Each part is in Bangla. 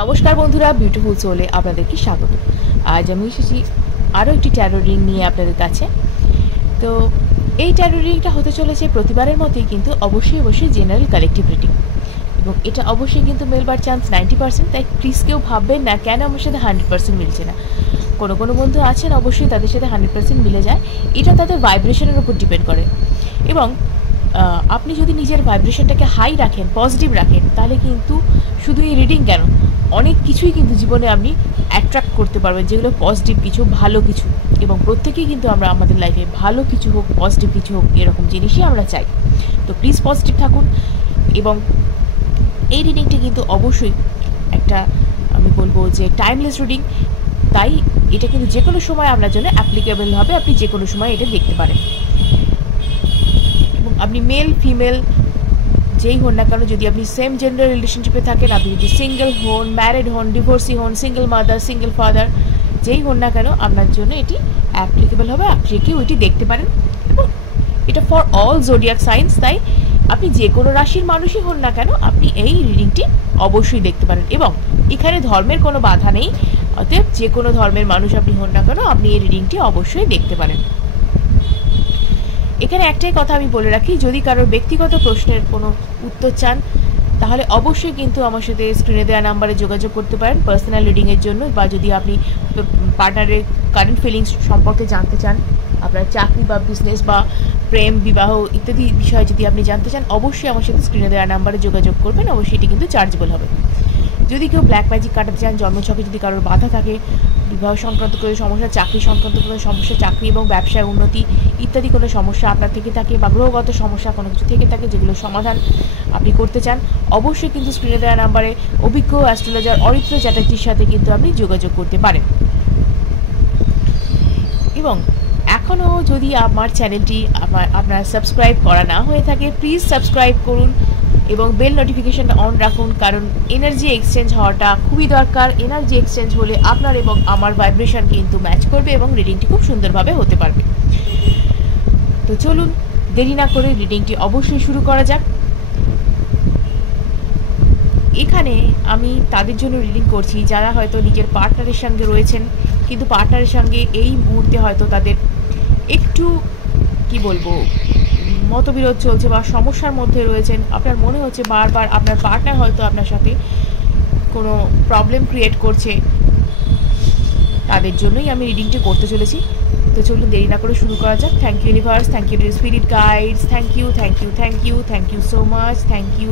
নমস্কার বন্ধুরা, বিউটিফুল সোলে আপনাদেরকে স্বাগত। আজ আমি এসেছি আরও একটি ট্যারো রিং নিয়ে আপনাদের কাছে। তো এই ট্যারো রিংটা হতে চলেছে প্রতিবারের মতোই, কিন্তু অবশ্যই জেনারেল কালেকটিভ রিডিং, এবং এটা অবশ্যই কিন্তু মেলবার চান্স 90%। তাই প্লিজ কেউ ভাববেন না কেন আমার সাথে 100% মিলছে না। কোনো বন্ধু আছেন অবশ্যই তাদের সাথে 100% মিলে যায়। এটা তাদের ভাইব্রেশনের উপর ডিপেন্ড করে, এবং আপনি যদি নিজের ভাইব্রেশনটাকে হাই রাখেন, পজিটিভ রাখেন, তাহলে কিন্তু শুধু এই রিডিং কেন, অনেক কিছুই কিন্তু জীবনে আপনি অ্যাট্রাক্ট করতে পারবেন, যেগুলো পজিটিভ কিছু, ভালো কিছু। এবং প্রত্যেকেই কিন্তু আমরা আমাদের লাইফে ভালো কিছু হোক, পজিটিভ কিছু হোক, এরকম জিনিসই আমরা চাই। তো প্লিজ পজিটিভ থাকুন। এবং এই রিডিংটি কিন্তু অবশ্যই একটা, আমি বলবো যে টাইমলেস রিডিং। তাই এটা কিন্তু যে কোনো সময় আপনার জন্য অ্যাপ্লিকেবল হবে, আপনি যে কোনো সময় এটা দেখতে পারেন। এবং আপনি মেল ফিমেল যেই হন না কেন, যদি আপনি সেম জেন্ডার রিলেশনশিপে থাকেন, আপনি যদি সিঙ্গেল হন, ম্যারিড হন, ডিভোর্সি হন, সিঙ্গেল মাদার, সিঙ্গেল ফাদার, যেই হন না কেন, আপনার জন্য এটি অ্যাপ্লিকেবল হবে। আপনি কেউ এটি দেখতে পারেন, এবং এটা ফর অল জোডিয়াক সাইন্স। তাই আপনি যে কোনো রাশির মানুষই হন না কেন, আপনি এই রিডিংটি অবশ্যই দেখতে পারেন। এবং এখানে ধর্মের কোনো বাধা নেই, অতএব যে কোনো ধর্মের মানুষ আপনি হন না কেন, আপনি এই রিডিংটি অবশ্যই দেখতে পারেন। এখানে একটাই কথা আমি বলে রাখি, যদি কারোর ব্যক্তিগত প্রশ্নের কোনো উত্তর চান, তাহলে অবশ্যই কিন্তু আমার সাথে স্ক্রিনে দেওয়া নাম্বারে যোগাযোগ করতে পারেন পার্সোনাল রিডিংয়ের জন্য। বা যদি আপনি পার্টনারের কারেন্ট ফিলিংস সম্পর্কে জানতে চান, আপনার চাকরি বা বিজনেস বা প্রেম, বিবাহ ইত্যাদি বিষয়ে যদি আপনি জানতে চান, অবশ্যই আমার সাথে স্ক্রিনে দেওয়া নাম্বারে যোগাযোগ করবেন। অবশ্যই এটি কিন্তু চার্জেবল হবে। যদি কেউ ব্ল্যাক ম্যাজিক কাটাতে চান, জন্মছকে যদি কারোর বাধা থাকে, বিবাহ সংক্রান্ত কোনো সমস্যা, চাকরি সংক্রান্ত কোনো সমস্যা, চাকরি এবং ব্যবসায় উন্নতি ইত্যাদি কোনো সমস্যা আপনার থেকে থাকে, বা গ্রহগত সমস্যা কোনো কিছু থেকে থাকে, যেগুলো সমাধান আপনি করতে চান, অবশ্যই কিন্তু স্ক্রিনে দেওয়া নাম্বারে অভিজ্ঞ অ্যাস্ট্রোলজার অরিত্র চ্যাটার্জির সাথে কিন্তু আপনি যোগাযোগ করতে পারেন। এবং এখনও যদি আমার চ্যানেলটি আপনার সাবস্ক্রাইব করা না হয়ে থাকে, প্লিজ সাবস্ক্রাইব করুন এবং বেল নোটিফিকেশনটা অন রাখুন, কারণ এনার্জি এক্সচেঞ্জ হওয়াটা খুবই দরকার। এনার্জি এক্সচেঞ্জ হলে আপনার এবং আমার ভাইব্রেশন কিন্তু ম্যাচ করবে, এবং রিডিংটি খুব সুন্দরভাবে হতে পারবে। তো চলুন দেরি না করে রিডিংটি অবশ্যই শুরু করা যাক। এখানে আমি তাদের জন্য রিডিং করছি যারা হয়তো নিজের পার্টনারের সঙ্গে রয়েছেন, কিন্তু পার্টনারের সঙ্গে এই মুহূর্তে হয়তো তাদের একটু, কি বলবো, মতবিরোধ চলছে বা সমস্যার মধ্যে রয়েছেন। আপনার মনে হচ্ছে বারবার আপনার পার্টনার হয়তো আপনার সাথে কোনো প্রবলেম ক্রিয়েট করছে, তাদের জন্যই আমি রিডিংটি করতে চলেছি। তো চলুন দেরি না করে শুরু করা যাক। Thank you universe, thank you dear spirit guides, thank you so much, thank you.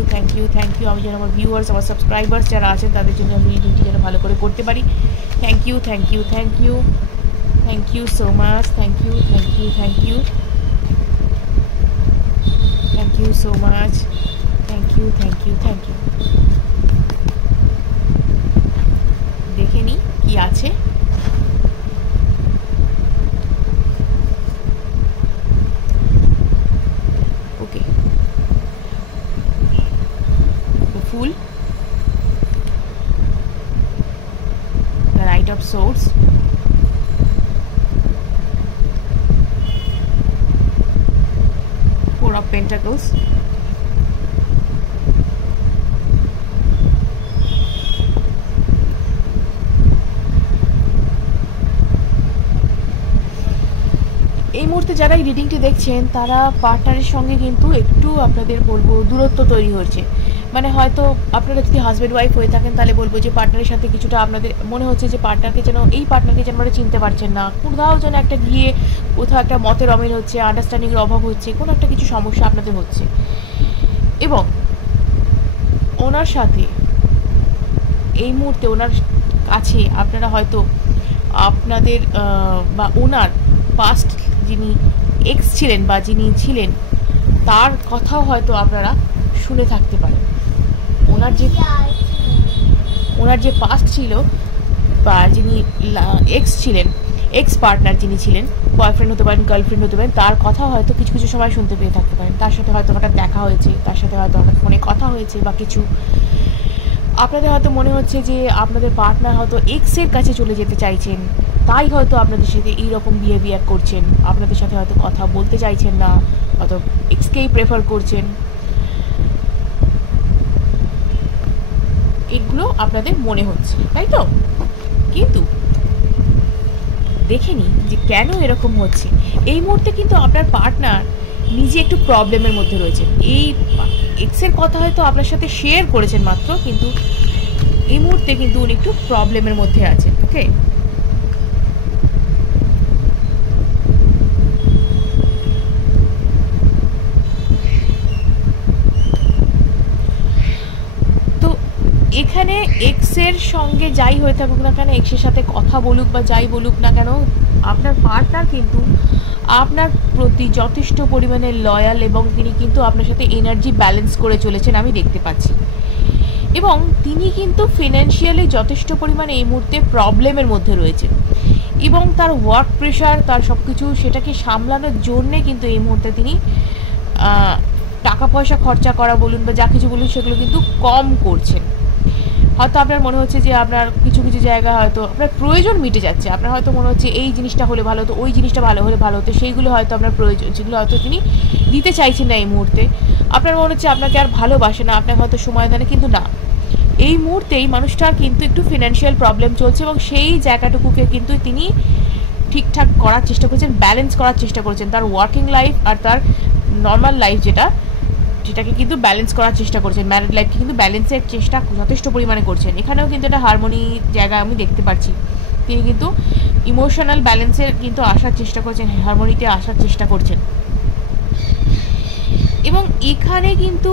আমি যেন আমার ভিউয়ার্স, আমার সাবস্ক্রাইবার্স যারা আছেন, তাদের জন্য আমি রিডিংটি যেন ভালো করে করতে পারি। Thank you so much, thank you so much, thank you. দেখে নিই কি আছে। ওকে, ফুল, the Knight of Swords, Four of Pentacles, এই মুহূর্তে যারা এই রিডিংটি দেখছেন, তারা পার্টনারের সঙ্গে কিন্তু একটু, আপনাদের বলবো, দূরত্ব তৈরি হয়েছে। মানে হয়তো আপনারা যদি হাজব্যান্ড ওয়াইফ হয়ে থাকেন, তাহলে বলবো যে পার্টনারের সাথে কিছুটা আপনাদের মনে হচ্ছে যে এই পার্টনারকে যেন আপনারা চিনতে পারছেন না। কোথাও যেন একটা গিয়ে কোথাও একটা মতের অমিল হচ্ছে, আন্ডারস্ট্যান্ডিংয়ের অভাব হচ্ছে, কোনো একটা কিছু সমস্যা আপনাদের হচ্ছে। এবং ওনার সাথে এই মুহূর্তে, ওনার কাছে আপনারা হয়তো আপনাদের বা ওনার পাস্ট যিনি এক্স ছিলেন বা যিনি ছিলেন, তার কথাও হয়তো আপনারা শুনে থাকতে পারেন। ওনার যে পাস্ট ছিল, বা যিনি এক্স ছিলেন, এক্স পার্টনার যিনি ছিলেন, বয়ফ্রেন্ড হতে পারেন, গার্লফ্রেন্ড হতে পারেন, তার কথা হয়তো কিছু সময় শুনতে পেয়ে থাকতে পারেন। তার সাথে হয়তো হঠাৎ দেখা হয়েছে, তার সাথে হয়তো হঠাৎ ফোনে কথা হয়েছে, বা কিছু আপনাদের হয়তো মনে হচ্ছে যে আপনাদের পার্টনার হয়তো এক্সের কাছে চলে যেতে চাইছেন, তাই হয়তো আপনাদের সাথে এইরকম বিহেভিয়ার করছেন। আপনাদের সাথে হয়তো কথা বলতে চাইছেন না, হয়তো এক্সকেই প্রেফার করছেন। এগুলো আপনাদের মনে হচ্ছে, তাই তো? কিন্তু দেখে নিন যে কেন এরকম হচ্ছে। এই মুহূর্তে কিন্তু আপনার পার্টনার নিজে একটু প্রবলেমের মধ্যে রয়েছেন। এই এক্সের কথা হয়তো আপনার সাথে শেয়ার করেছেন মাত্র, কিন্তু এই মুহূর্তে কিন্তু উনি একটু প্রবলেমের মধ্যে আছেন। ওকে, তো এখানে এক্সের সঙ্গে যাই হয়ে থাকুক না কেন, এক্সের সাথে কথা বলুক বা যাই বলুক না কেন, আপনার পার্টনার কিন্তু আপনার প্রতি যথেষ্ট পরিমাণে লয়াল এবং তিনি কিন্তু আপনার সাথে এনার্জি ব্যালেন্স করে চলেছেন, আমি দেখতে পাচ্ছি। এবং তিনি কিন্তু ফিনান্সিয়ালি যথেষ্ট পরিমাণে এই মুহূর্তে প্রবলেমের মধ্যে রয়েছে এবং তার ওয়ার্ক প্রেশার, তার সব কিছু সেটাকে সামলানোর জন্যে কিন্তু এই মুহূর্তে তিনি টাকা পয়সা খরচা করা বলুন বা যা কিছু বলুন সেগুলো কিন্তু কম করছেন। হয়তো আপনার মনে হচ্ছে যে আপনার কিছু কিছু জায়গা হয়তো আপনার প্রয়োজন মিটে যাচ্ছে, আপনার হয়তো মনে হচ্ছে এই জিনিসটা হলে ভালো হতো, ওই জিনিসটা ভালো হলে ভালো হতো, সেইগুলো হয়তো আপনার প্রয়োজন, যেগুলো হয়তো তিনি দিতে চাইছেন না এই মুহূর্তে। আপনার মনে হচ্ছে আপনাকে আর ভালোবাসে না, আপনাকে হয়তো সময় দেয় না, কিন্তু না, এই মুহূর্তেই মানুষটার কিন্তু একটু ফিনান্সিয়াল প্রবলেম চলছে এবং সেই জায়গাটুকুকে কিন্তু তিনি ঠিকঠাক করার চেষ্টা করছেন, ব্যালেন্স করার চেষ্টা করছেন। তার ওয়ার্কিং লাইফ আর তার নর্মাল লাইফ যেটাকে কিন্তু ব্যালেন্স করার চেষ্টা করছেন, ম্যারিড লাইফকে কিন্তু ব্যালেন্সের চেষ্টা যথেষ্ট পরিমাণে করছেন। এখানেও কিন্তু একটা হারমোনি জায়গা আমি দেখতে পাচ্ছি, তিনি কিন্তু ইমোশনাল ব্যালেন্সের কিন্তু আসার চেষ্টা করছেন, হারমোনিতে আসার চেষ্টা করছেন। এবং এখানে কিন্তু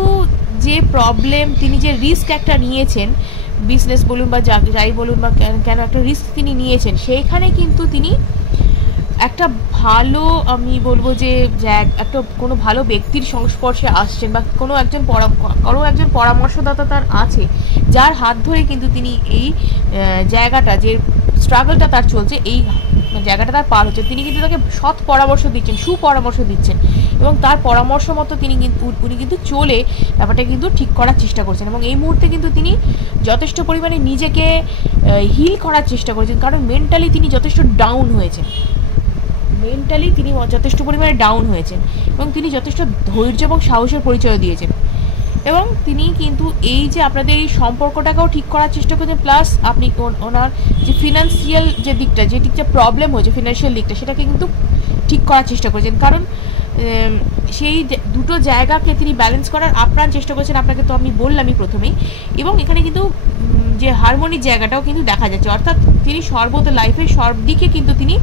যে প্রবলেম, তিনি যে রিস্ক একটা নিয়েছেন, বিজনেস বলুন বা যাই বলুন বা কেন একটা রিস্ক তিনি নিয়েছেন, সেইখানে কিন্তু তিনি একটা ভালো, আমি বলবো যে একটা কোনো ভালো ব্যক্তির সংস্পর্শে আসছেন বা কোনো একজন পরামর্শদাতা তার আছে, যার হাত ধরে কিন্তু তিনি এই জায়গাটা, যে স্ট্রাগলটা তার চলছে, এই জায়গাটা তার পার হচ্ছে, তিনি কিন্তু তাকে সৎ পরামর্শ দিচ্ছেন, সুপরামর্শ দিচ্ছেন এবং তার পরামর্শ মতো উনি কিন্তু চলে ব্যাপারটা কিন্তু ঠিক করার চেষ্টা করছেন। এবং এই মুহূর্তে কিন্তু তিনি যথেষ্ট পরিমাণে নিজেকে হিল করার চেষ্টা করছেন, কারণ মেন্টালি তিনি যথেষ্ট ডাউন হয়েছেন, যথেষ্ট পরিমাণে ডাউন হয়েছেন এবং তিনি যথেষ্ট ধৈর্য এবং সাহসের পরিচয় দিয়েছেন। এবং তিনি কিন্তু এই যে আপনাদের এই সম্পর্কটাকেও ঠিক করার চেষ্টা করছেন, প্লাস আপনি ওনার যে ফিনান্সিয়াল যে দিকটা প্রবলেম হয়েছে, ফিনান্সিয়াল দিকটা, সেটাকে কিন্তু ঠিক করার চেষ্টা করছেন, কারণ সেই দুটো জায়গাকে তিনি ব্যালেন্স করার আপ্রাণ চেষ্টা করছেন, আপনাকে তো আমি বললামই প্রথমেই। এবং এখানে কিন্তু যে হারমোনির জায়গাটাও কিন্তু দেখা যাচ্ছে, অর্থাৎ তিনি লাইফের সব দিকে কিন্তু তিনি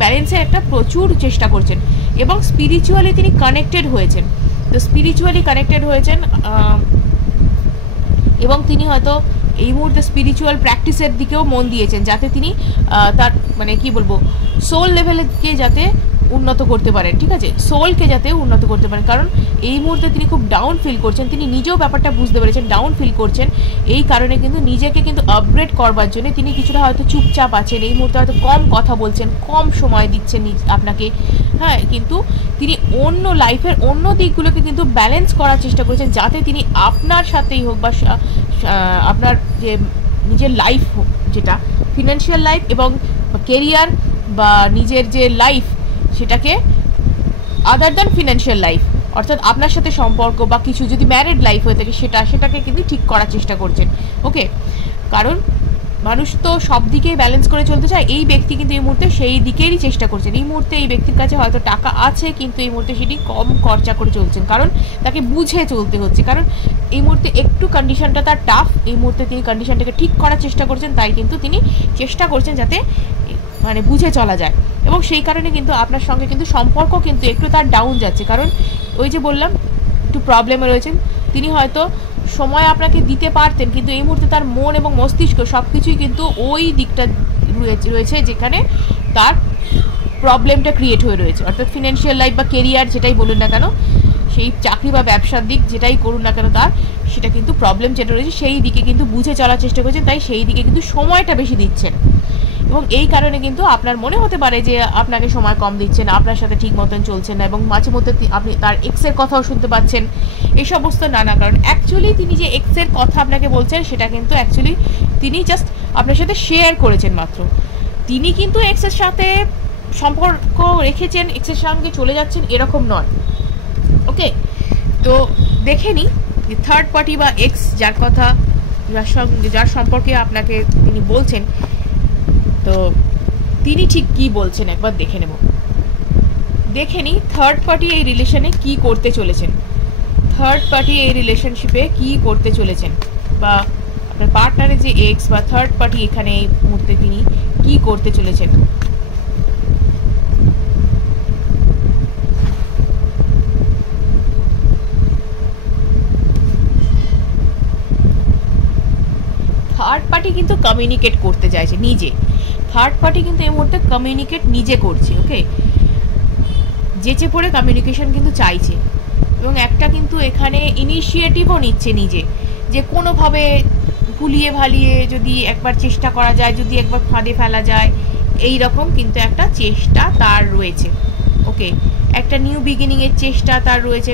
ব্যালেন্সের একটা প্রচুর চেষ্টা করছেন এবং স্পিরিচুয়ালি তিনি কানেক্টেড হয়েছেন। তো স্পিরিচুয়ালি কানেক্টেড হয়েছেন এবং তিনি হয়তো এই মুহূর্তে স্পিরিচুয়াল প্র্যাকটিসের দিকেও মন দিয়েছেন, যাতে তিনি তার সোল লেভেলকে যাতে উন্নত করতে পারেন, ঠিক আছে, সোলকে যাতে উন্নত করতে পারেন। কারণ এই মুহূর্তে তিনি খুব ডাউন ফিল করছেন, তিনি নিজেও ব্যাপারটা বুঝতে পেরেছেন, ডাউন ফিল করছেন। এই কারণে কিন্তু নিজেকে কিন্তু আপগ্রেড করবার জন্য তিনি কিছুটা হয়তো চুপচাপ আছেন, এই মুহূর্তে হয়তো কম কথা বলছেন, কম সময় দিচ্ছেন আপনাকে, হ্যাঁ, কিন্তু তিনি অন্য লাইফের অন্য দিকগুলোকে কিন্তু ব্যালেন্স করার চেষ্টা করেছেন, যাতে তিনি আপনার সাথেই হোক বা আপনার যে নিজের লাইফ হোক, যেটা ফিনান্সিয়াল লাইফ এবং কেরিয়ার বা নিজের যে লাইফ, সেটাকে আদার দ্যান ফিনান্সিয়াল লাইফ, অর্থাৎ আপনার সাথে সম্পর্ক বা কিছু যদি ম্যারিড লাইফ হয়ে থাকে সেটাকে কিন্তু ঠিক করার চেষ্টা করছেন। ওকে, কারণ মানুষ তো সব দিকেই ব্যালেন্স করে চলতে চায়, এই ব্যক্তি কিন্তু এই মুহূর্তে সেই দিকেরই চেষ্টা করছেন। এই মুহূর্তে এই ব্যক্তির কাছে হয়তো টাকা আছে, কিন্তু এই মুহূর্তে সেটি কম খরচা করে চলছেন, কারণ তাকে বুঝে চলতে হচ্ছে, কারণ এই মুহূর্তে একটু কন্ডিশনটা তার টাফ। এই মুহূর্তে তিনি কন্ডিশনটাকে ঠিক করার চেষ্টা করছেন, তাই কিন্তু তিনি চেষ্টা করছেন যাতে বুঝে চলা যায়। এবং সেই কারণে কিন্তু আপনার সঙ্গে কিন্তু সম্পর্ক কিন্তু একটু তার ডাউন যাচ্ছে, কারণ ওই যে বললাম একটু প্রবলেমে রয়েছেন। তিনি হয়তো সময় আপনাকে দিতে পারতেন, কিন্তু এই মুহূর্তে তার মন এবং মস্তিষ্ক সব কিছুই কিন্তু ওই দিকটা রয়েছে যেখানে তার প্রবলেমটা ক্রিয়েট হয়ে রয়েছে, অর্থাৎ ফিনান্সিয়াল লাইফ বা কেরিয়ার যেটাই বলুন না কেন, সেই চাকরি বা ব্যবসার দিক যেটাই করুন না কেন, তার সেটা কিন্তু প্রবলেম যেটা রয়েছে সেই দিকে কিন্তু বুঝে চলার চেষ্টা করছেন, তাই সেই দিকে কিন্তু সময়টা বেশি দিচ্ছেন। এবং এই কারণে কিন্তু আপনার মনে হতে পারে যে আপনাকে সময় কম দিচ্ছেন, আপনার সাথে ঠিক মতন চলছেন না, এবং মাঝে মধ্যে আপনি তার এক্সের কথাও শুনতে পাচ্ছেন। এই সমস্ত নানা কারণ, অ্যাকচুয়ালি তিনি যে এক্সের কথা আপনাকে বলছেন সেটা কিন্তু অ্যাকচুয়ালি তিনি জাস্ট আপনার সাথে শেয়ার করেছেন মাত্র। তিনি কিন্তু এক্সের সাথে সম্পর্ক রেখেছেন, এক্সের সঙ্গে চলে যাচ্ছেন এরকম নয়। ওকে, তো দেখে নিই থার্ড পার্টি বা এক্স যার কথা যার সম্পর্কে আপনাকে তিনি বলছেন, তো তিনি ঠিক কি বলছেন একবার দেখে নেব। দেখে নিই থার্ড পার্টি এই রিলেশনে কি করতে চলেছেন, থার্ড পার্টি এই রিলেশনশিপে কি করতে চলেছেন, বা আপনার পার্টনারের যে এক্স বা থার্ড পার্টি এখানে এই মুহূর্তে তিনি কি করতে চলেছেন। থার্ড পার্টি কিন্তু কমিউনিকেট করতে চাইছে নিজে, থার্ড পার্টি কিন্তু এই মুহূর্তে কমিউনিকেট নিজে করছে, ওকে, যেচে পড়ে কমিউনিকেশন কিন্তু চাইছে, এবং একটা কিন্তু এখানে ইনিশিয়েটিভও নিচ্ছে নিজে, যে কোনোভাবে ভুলিয়ে ভালিয়ে যদি একবার চেষ্টা করা যায়, যদি একবার ফাঁদে ফেলা যায়, এই রকম কিন্তু একটা চেষ্টা তার রয়েছে, ওকে, একটা নিউ বিগিনিংয়ের চেষ্টা তার রয়েছে।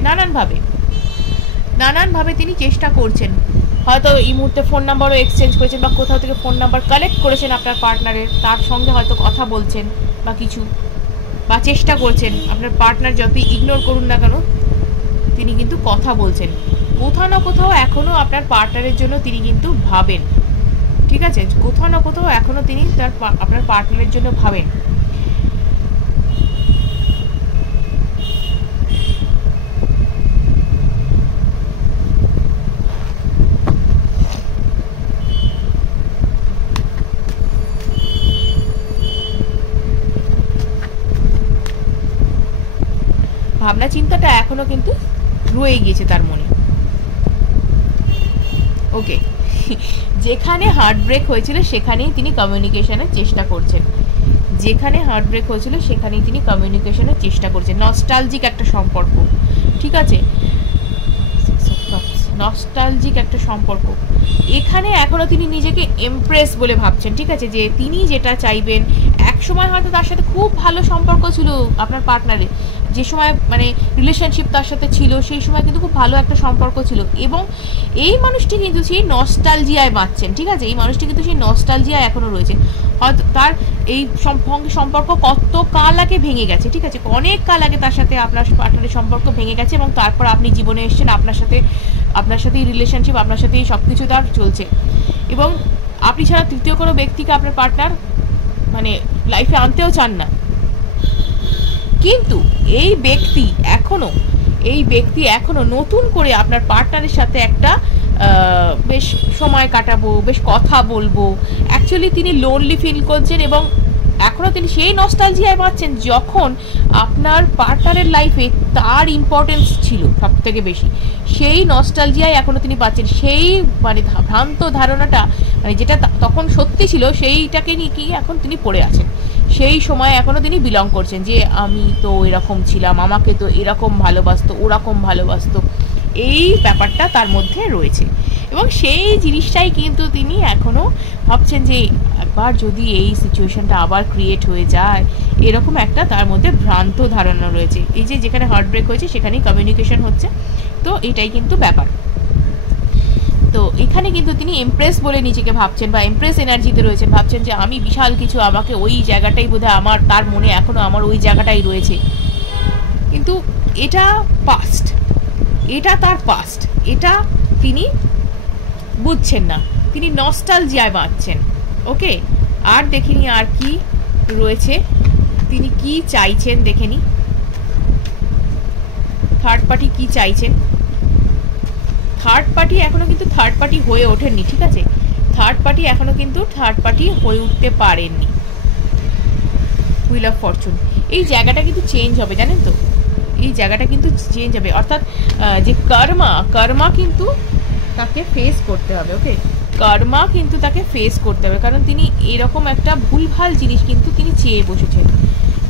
নানানভাবে তিনি চেষ্টা করছেন, হয়তো এই মুহূর্তে ফোন নাম্বারও এক্সচেঞ্জ করেছেন, বা কোথাও থেকে ফোন নাম্বার কালেক্ট করেছেন আপনার পার্টনারের, তার সঙ্গে হয়তো কথা বলছেন বা কিছু, বা চেষ্টা করছেন। আপনার পার্টনার যতই ইগনোর করুন না কেন, তিনি কিন্তু কথা বলছেন, কোথাও না কোথাও এখনও আপনার পার্টনারের জন্য তিনি কিন্তু ভাবেন, ঠিক আছে, কোথাও না কোথাও এখনও তিনি আপনার পার্টনারের জন্য ভাবেন। ভাবনা চিন্তাটা এখনো কিন্তু রয়ে গিয়েছে তার মনে, ওকে। যেখানে হার্ট ব্রেক হয়েছিল সেখানেই তিনি কমিউনিকেশনের চেষ্টা করছেন, যেখানে হার্ট ব্রেক হয়েছিল সেখানেই তিনি কমিউনিকেশনের চেষ্টা করছেন। নস্টালজিক একটা সম্পর্ক, ঠিক আছে, নস্টালজিক একটা সম্পর্ক। এখানে এখনো তিনি নিজেকে এমপ্রেস বলে ভাবছেন, ঠিক আছে, যে তিনি যেটা চাইবেন। এক সময় হয়তো তার সাথে খুব ভালো সম্পর্ক ছিল আপনার পার্টনারের, যে সময় মানে রিলেশনশিপ তার সাথে ছিল, সেই সময় কিন্তু খুব ভালো একটা সম্পর্ক ছিল, এবং এই মানুষটি কিন্তু সেই নস্টালজিয়ায় বাঁচছেন, ঠিক আছে, এই মানুষটি কিন্তু সেই নস্টালজিয়ায় এখনো রয়েছে। হয়তো তার এই সম্পর্ক কত কাল আগে ভেঙে গেছে, ঠিক আছে, অনেক কাল আগে তার সাথে আপনার পার্টনারের সম্পর্ক ভেঙে গেছে, এবং তারপর আপনি জীবনে এসেছেন, আপনার সাথে রিলেশনশিপ, আপনার সাথেই সব কিছু তার চলছে, এবং আপনি ছাড়া তৃতীয় কোনো ব্যক্তিকে আপনার পার্টনার মানে লাইফে আনতেও চান না। কিন্তু এই ব্যক্তি এখনো নতুন করে আপনার পার্টনারের সাথে একটা বেশ সময় কাটাবো, বেশ কথা বলবো, অ্যাকচুয়ালি তিনি লোনলি ফিল করছেন, এবং এখনও তিনি সেই নস্টালজিয়ায় বাঁচছেন যখন আপনার পার্টনারের লাইফে তার ইম্পর্টেন্স ছিল সব থেকে বেশি, সেই নস্টালজিয়ায় এখনও তিনি বাঁচছেন। সেই মানে ভ্রান্ত ধারণাটা, মানে যেটা তখন সত্যি ছিল, সেইটাকে নিয়ে কি এখন তিনি পড়ে আছেন। সেই সময় এখনও তিনি বিলং করছেন, যে আমি তো এরকম ছিলাম, আমাকে তো এরকম ভালোবাসতো, ওরকম ভালোবাসতো, এই ব্যাপারটা তার মধ্যে রয়েছে, এবং সেই জিনিসটাই কিন্তু তিনি এখনও ভাবছেন যে একবার যদি এই সিচুয়েশনটা আবার ক্রিয়েট হয়ে যায়, এরকম একটা তার মধ্যে ভ্রান্ত ধারণা রয়েছে। এই যে যেখানে হার্ট ব্রেক হয়েছে সেখানেই কমিউনিকেশন হচ্ছে, তো এটাই কিন্তু ব্যাপার। তো এখানে কিন্তু তিনি এমপ্রেস বলে নিজেকে ভাবছেন, বা এমপ্রেস এনার্জিতে রয়েছেন, ভাবছেন যে আমি বিশাল কিছু, আমাকে ওই জায়গাটাই বোধহয় আমার, তার মনে এখনও আমার ওই জায়গাটাই রয়েছে। কিন্তু এটা পাস্ট, এটা তার পাস্ট, এটা তিনি বুঝছেন না, তিনি নস্টালজিয়ায় বাঁচছেন, ওকে। আর দেখিনি আর কি রয়েছে, তিনি কি চাইছেন দেখে নি, থার্ড পার্টি কি চাইছেন। থার্ড পার্টি এখনো কিন্তু থার্ড পার্টি হয়ে ওঠেননি, ঠিক আছে, থার্ড পার্টি এখনো কিন্তু থার্ড পার্টি হয়ে উঠতে পারেননি। হুইল অফ ফরচুন, এই জায়গাটা কিন্তু চেঞ্জ হবে, জানেন তো, এই জায়গাটা কিন্তু চেঞ্জ হবে, অর্থাৎ যে কর্মা কিন্তু তাকে ফেস করতে হবে, ওকে, কর্মা কিন্তু তাকে ফেস করতে হবে, কারণ তিনি এরকম একটা ভুলভাল জিনিস কিন্তু তিনি চেয়ে বসেছেন।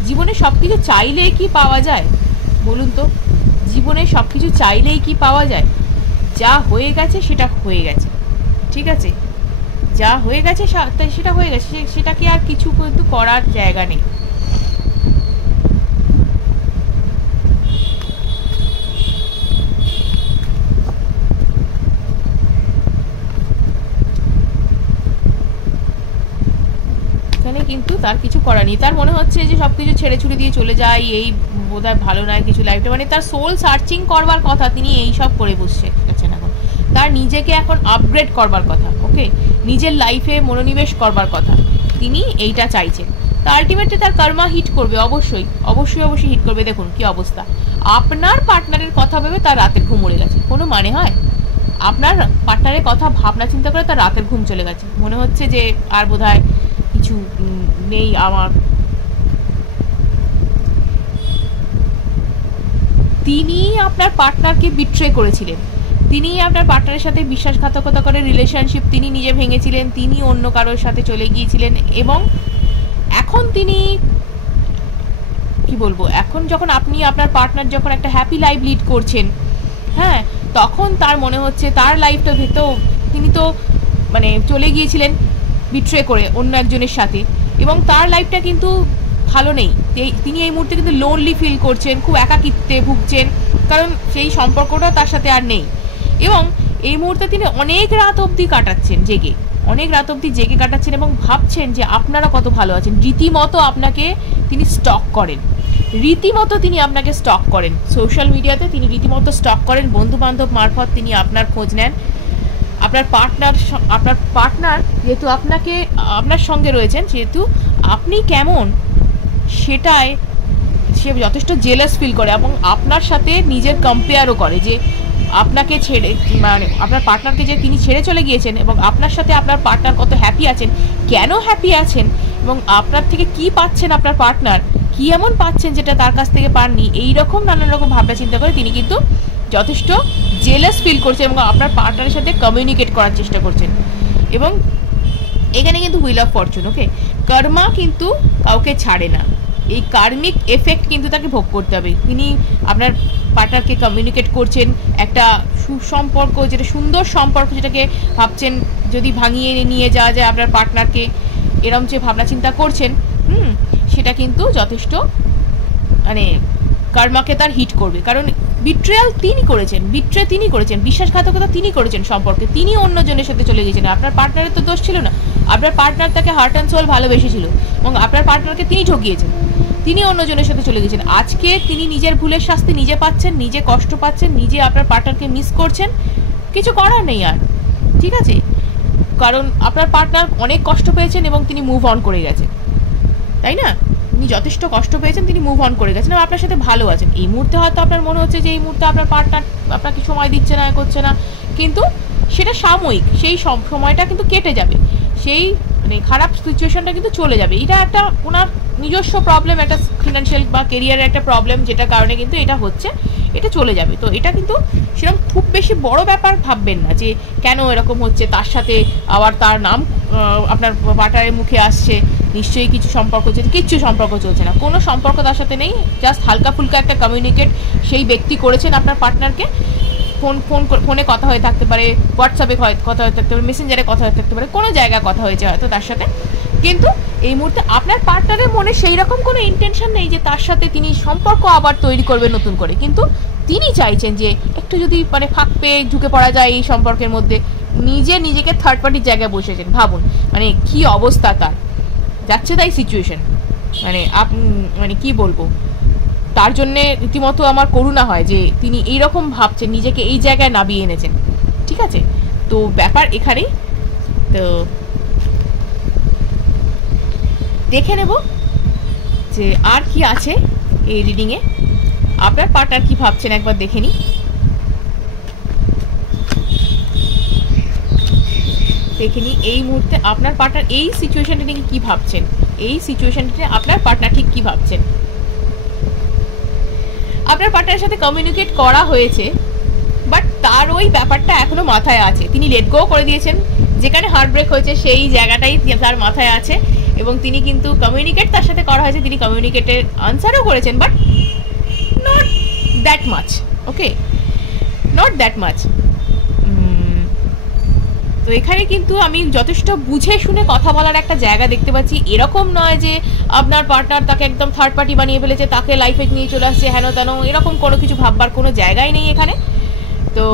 জীবনে সব কিছু চাইলেই কি পাওয়া যায় বলুন তো, জীবনে সব কিছু চাইলেই কি পাওয়া যায়? যা হয়ে গেছে সেটা হয়ে গেছে, ঠিক আছে, যা হয়ে গেছে সেটা হয়ে গেছে, সেটাকে আর কিছু কিন্তু করার জায়গা নেই। কিন্তু তার কিছু করার নেই, তার মনে হচ্ছে যে সবকিছু ছেড়ে ছুড়ে দিয়ে চলে যায়, এই বোধহয় ভালো নয় কিছু লাইফটা, মানে তার সোল সার্চিং করবার কথা, তিনি এই সব করে বসছেন এখন, তার নিজেকে এখন আপগ্রেড করবার কথা, ওকে, নিজের লাইফে মনোনিবেশ করবার কথা, তিনি এইটা চাইছেন। তো আলটিমেটলি তার কর্মা হিট করবে, অবশ্যই অবশ্যই অবশ্যই হিট করবে। দেখুন কি অবস্থা, আপনার পার্টনারের কথা ভেবে তার রাতের ঘুম উড়ে গেছে। কোনো মানে হয়? আপনার পার্টনারের কথা ভাবনা চিন্তা করে তার রাতের ঘুম চলে গেছে, মনে হচ্ছে যে আর বোধহয় কিছু নেই আমার। তিনি আপনার পার্টনারকে বিট্রে করেছিলেন, তিনি আপনার পার্টনারের সাথে বিশ্বাসঘাতকতা করে রিলেশনশিপ তিনি নিজে ভেঙেছিলেন, তিনি অন্য কারোর সাথে চলে গিয়েছিলেন, এবং এখন তিনি কি বলবো, এখন যখন আপনি আপনার পার্টনার যখন একটা হ্যাপি লাইফ লিড করছেন, হ্যাঁ, তখন তার মনে হচ্ছে তার লাইফটা ভেতর তিনি তো মানে চলে গিয়েছিলেন বিট্রে করে অন্য একজনের সাথে, এবং তার লাইফটা কিন্তু ভালো নেই। তিনি এই মুহূর্তে কিন্তু লোনলি ফিল করছেন, খুব একাকিত্বে ভুগছেন, কারণ সেই সম্পর্কটা তার সাথে আর নেই। এবং এই মুহূর্তে তিনি অনেক রাত অবধি কাটাচ্ছেন জেগে, অনেক রাত অবধি জেগে কাটাচ্ছেন এবং ভাবছেন যে আপনারা কত ভালো আছেন। রীতিমতো আপনাকে তিনি স্টক করেন, রীতিমতো তিনি আপনাকে স্টক করেন, সোশ্যাল মিডিয়াতে তিনি রীতিমতো স্টক করেন, বন্ধু বান্ধব মারফত তিনি আপনার খোঁজ নেন। আপনার পার্টনার যেহেতু আপনার সঙ্গে রয়েছেন, যেহেতু আপনি কেমন সেটাই সে যথেষ্ট জেলাস ফিল করে, এবং আপনার সাথে নিজের কম্পেয়ারও করে যে আপনাকে ছেড়ে, মানে আপনার পার্টনারকে যে তিনি ছেড়ে চলে গিয়েছেন, এবং আপনার সাথে আপনার পার্টনার কত হ্যাপি আছেন, কেন হ্যাপি আছেন, এবং আপনার থেকে কি পাচ্ছেন আপনার পার্টনার, কি এমন পাচ্ছেন যেটা তার কাছ থেকে পাননি, এইরকম নানান রকম ভাবনা চিন্তা করে তিনি কিন্তু যথেষ্ট জেলাস ফিল করছেন এবং আপনার পার্টনারের সাথে কমিউনিকেট করার চেষ্টা করছেন। এবং এখানে কিন্তু হুইল অফ ফরচুন, ওকে, কর্মা কিন্তু কাউকে ছাড়ে না, এই কার্মিক এফেক্ট কিন্তু তাকে ভোগ করতে হবে। তিনি আপনার পার্টনারকে কমিউনিকেট করছেন, একটা সুসম্পর্ক, যেটা সুন্দর সম্পর্ক, যেটাকে ভাবছেন যদি ভাঙিয়ে নিয়ে যাওয়া যায় আপনার পার্টনারকে, এরম যে ভাবনা চিন্তা করছেন, সেটা কিন্তু যথেষ্ট মানে কর্মাকে তার হিট করবে, কারণ বিট্রেয়াল তিনি করেছেন, তিনি করেছেন, বিশ্বাসঘাতকতা তিনি করেছেন সম্পর্কে, তিনি অন্যজনের সাথে চলে গেছেন। আপনার পার্টনারের তো দোষ ছিল না, আপনার পার্টনার তাকে হার্ট অ্যান্ড সোল ভালোবেসেছিল এবং আপনার পার্টনারকে তিনি ঠকিয়েছেন, তিনি অন্যজনের সাথে চলে গেছেন। আজকে তিনি নিজের ভুলের শাস্তি নিজে পাচ্ছেন, নিজে কষ্ট পাচ্ছেন, নিজে আপনার পার্টনারকে মিস করছেন, কিছু করার নেই আর, ঠিক আছে, কারণ আপনার পার্টনার অনেক কষ্ট পেয়েছেন এবং তিনি মুভ অন করে গেছেন, তাই না? তিনি যথেষ্ট কষ্ট পেয়েছেন, তিনি মুভ অন করে গেছেন এবং আপনার সাথে ভালো আছেন। এই মুহূর্তে হয়তো আপনার মনে হচ্ছে যে এই মুহূর্তে আপনার পার্টনার আপনাকে সময় দিচ্ছে না, করছে না, কিন্তু সেটা সাময়িক, সেই সময়টা কিন্তু কেটে যাবে, সেই মানে খারাপ সিচুয়েশনটা কিন্তু চলে যাবে। এটা একটা ওনার নিজস্ব প্রবলেম, একটা ফিনান্সিয়াল বা কেরিয়ারের একটা প্রবলেম, যেটার কারণে কিন্তু এটা হচ্ছে, এটা চলে যাবে। তো এটা কিন্তু সেরকম খুব বেশি বড় ব্যাপার ভাববেন না যে কেন এরকম হচ্ছে, তার সাথে আবার তার নাম আপনার পার্টনারের মুখে আসছে, নিশ্চয়ই কিছু সম্পর্ক চলছে, কিচ্ছু সম্পর্ক চলছে না, কোনো সম্পর্ক তার সাথে নেই, জাস্ট হালকা ফুলকা একটা কমিউনিকেট সেই ব্যক্তি করেছেন আপনার পার্টনারকে, ফোনে কথা হয়ে থাকতে পারে, হোয়াটসঅ্যাপে কথা হয়ে থাকতে পারে, মেসেঞ্জারে কথা হয়ে থাকতে পারে, কোনো জায়গায় কথা হয়েছে হয়তো তার সাথে, কিন্তু এই মুহূর্তে আপনার পার্টনারের মনে সেই রকম কোনো ইন্টেনশন নেই যে তার সাথে তিনি সম্পর্ক আবার তৈরি করবেন নতুন করে, কিন্তু তিনি চাইছেন যে একটু যদি মানে ফাঁক পেয়ে ঢুকে পড়া যায় এই সম্পর্কের মধ্যে, নিজেকে থার্ড পার্টির জায়গায় বসেছেন। ভাবুন মানে কি অবস্থা তার, যাচ্ছে তাই সিচুয়েশন, মানে কি বলবো, তার জন্যে রীতিমতো আমার করুণা হয় যে তিনি এইরকম ভাবছেন, নিজেকে এই জায়গায় নামিয়ে এনেছেন, ঠিক আছে। তো ব্যাপার এখানেই, তো দেখে নেব যে আর কি আছে এই রিডিংয়ে, আপনার পার্টনার কি ভাবছেন একবার দেখে নিই। এই মুহূর্তে আপনার পার্টনার এই সিচুয়েশনটা নিয়ে কি ভাবছেন, এই সিচুয়েশনটা আপনার পার্টনার ঠিক কি ভাবছেন। আপনার পার্টনারের সাথে কমিউনিকেট করা হয়েছে, বাট তার ওই ব্যাপারটা এখনো মাথায় আছে, তিনি লেট গো করে দিয়েছেন, যেখানে হার্ট ব্রেক হয়েছে সেই জায়গাটাই তার মাথায় আছে, এবং তিনি কিন্তু কমিউনিকেট তার সাথে করা হয়েছে, তিনি কমিউনিকেটের আনসারও করেছেন, but not that much, okay, not that much. তো এখানে কিন্তু আমি যথেষ্ট বুঝে শুনে কথা বলার একটা জায়গা দেখতে পাচ্ছি, এরকম নয় যে আপনার পার্টনার তাকে একদম থার্ড পার্টি বানিয়ে ফেলেছে, তাকে লাইফে নিয়ে চলে আসছে হেন তেন, এরকম কোনো কিছু ভাববার কোনো জায়গাই নেই এখানে। তো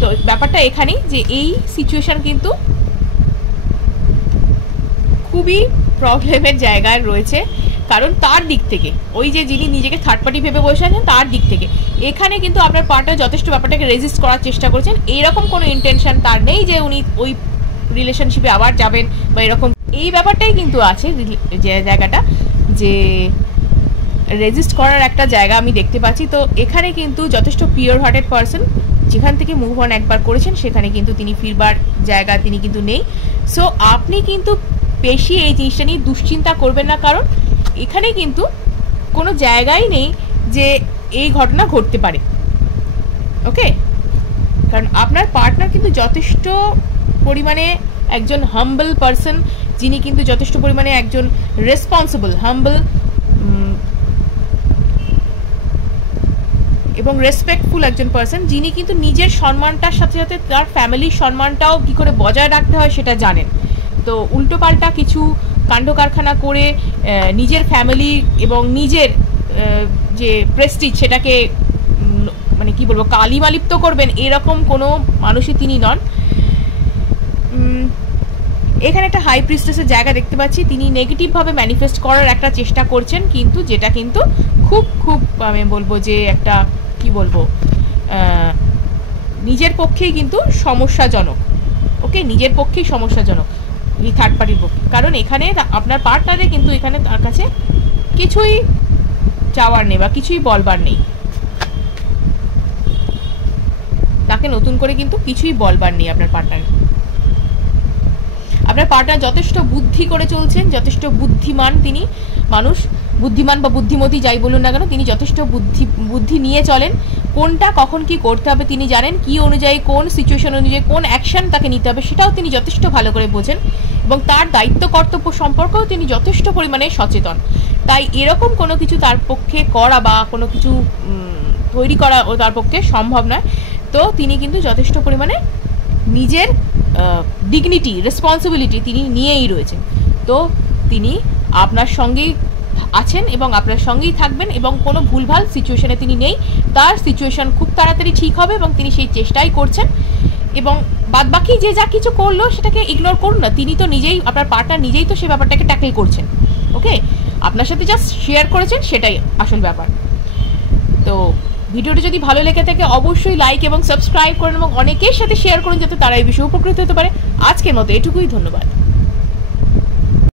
তো ব্যাপারটা এখানেই যে এই সিচুয়েশন কিন্তু খুবই প্রবলেমের জায়গায় রয়েছে, কারণ তার দিক থেকে, ওই যে যিনি নিজেকে থার্ড পার্টি ভেবে বসে আছেন তার দিক থেকে এখানে কিন্তু আপনার পার্টনার যথেষ্ট ব্যাপারটাকে রেজিস্ট করার চেষ্টা করছেন। এইরকম কোনো ইন্টেনশন তার নেই যে উনি ওই রিলেশনশিপে আবার যাবেন বা এরকম, এই ব্যাপারটাই কিন্তু আছে যে জায়গাটা, যে রেজিস্ট করার একটা জায়গা আমি দেখতে পাচ্ছি। তো এখানে কিন্তু যথেষ্ট পিওর হার্টেড পারসন, যেখান থেকে মুভ অন একবার করেছেন সেখানে কিন্তু তিনি ফিরবার জায়গা তিনি কিন্তু নেই। সো আপনি কিন্তু বেশি এই জিনিসটা নিয়ে দুশ্চিন্তা করবেন না, কারণ এখানে কিন্তু কোনো জায়গাই নেই যে এই ঘটনা ঘটতে পারে। ওকে, কারণ আপনার পার্টনার কিন্তু যথেষ্ট পরিমাণে একজন হাম্বল পারসন, যিনি কিন্তু যথেষ্ট পরিমাণে একজন রেসপন্সিবল, হাম্বল এবং রেসপেক্টফুল একজন পারসন, যিনি কিন্তু নিজের সম্মানটার সাথে সাথে তার ফ্যামিলির সম্মানটাও কী করে বজায় রাখতে হয় সেটা জানেন। তো উল্টোপাল্টা কিছু কাণ্ড কারখানা করে নিজের ফ্যামিলি এবং নিজের যে প্রেস্টিজ সেটাকে মানে কি বলবো কালিমালিপ্ত করবেন, এরকম কোনো মানুষই তিনি নন। এখানে একটা হাই প্রিস্টেসের জায়গা দেখতে পাচ্ছি, তিনি নেগেটিভভাবে ম্যানিফেস্ট করার একটা চেষ্টা করছেন, কিন্তু যেটা কিন্তু খুব খুব আমি বলবো যে একটা কি বলবো নিজের পক্ষেই কিন্তু সমস্যাজনক। ওকে, নিজের পক্ষেই সমস্যাজনক এই থার্ড পার্টির পক্ষে, কারণ এখানে আপনার পার্টনারে কিন্তু এখানে তার কাছে কিছুই চাওয়ার নেই বা কিছুই বলবার নেই, তাকে নতুন করে কিন্তু কিছুই বলবার নেই আপনার পার্টনার। আপনার পার্টনার যথেষ্ট বুদ্ধি করে চলছেন, যথেষ্ট বুদ্ধিমান তিনি মানুষ, বুদ্ধিমান বা বুদ্ধিমতী যাই বলুন না কেন, তিনি যথেষ্ট বুদ্ধি নিয়ে চলেন। কোনটা কখন কি করতে হবে তিনি জানেন, কি অনুযায়ী কোন সিচুয়েশন অনুযায়ী কোন অ্যাকশন তাকে নিতে হবে সেটাও তিনি যথেষ্ট ভালো করে বোঝেন, এবং তার দায়িত্ব কর্তব্য সম্পর্কেও তিনি যথেষ্ট পরিমাণে সচেতন। তাই এরকম কোনো কিছু তার পক্ষে করা বা কোনো কিছু তৈরি করা ও তার পক্ষে সম্ভব নয়। তো তিনি কিন্তু যথেষ্ট পরিমাণে নিজের ডিগনিটি, রেসপন্সিবিলিটি তিনি নিয়েই রয়েছেন। তো তিনি আপনার সঙ্গেই আছেন এবং আপনার সঙ্গেই থাকবেন, এবং কোনো ভুলভাল সিচুয়েশনে তিনি নেই। তার সিচুয়েশন খুব তাড়াতাড়ি ঠিক হবে এবং তিনি সেই চেষ্টাই করছেন, এবং বাদবাকি যে যা কিছু করলো সেটাকে ইগনোর করুন না, তিনি তো নিজেই, আপনার পার্টনার নিজেই তো সেই ব্যাপারটাকে ট্যাকেল করছেন। ওকে, আপনার সাথে জাস্ট শেয়ার করেছেন, সেটাই আসল ব্যাপার। তো ভিডিওটি যদি ভালো লেগে থাকে অবশ্যই লাইক এবং সাবস্ক্রাইব করুন এবং অনেকের সাথে শেয়ার করুন, যাতে তারা এই বিষয়ে উপকৃত হতে পারে। আজকের মতো এটুকুই, ধন্যবাদ।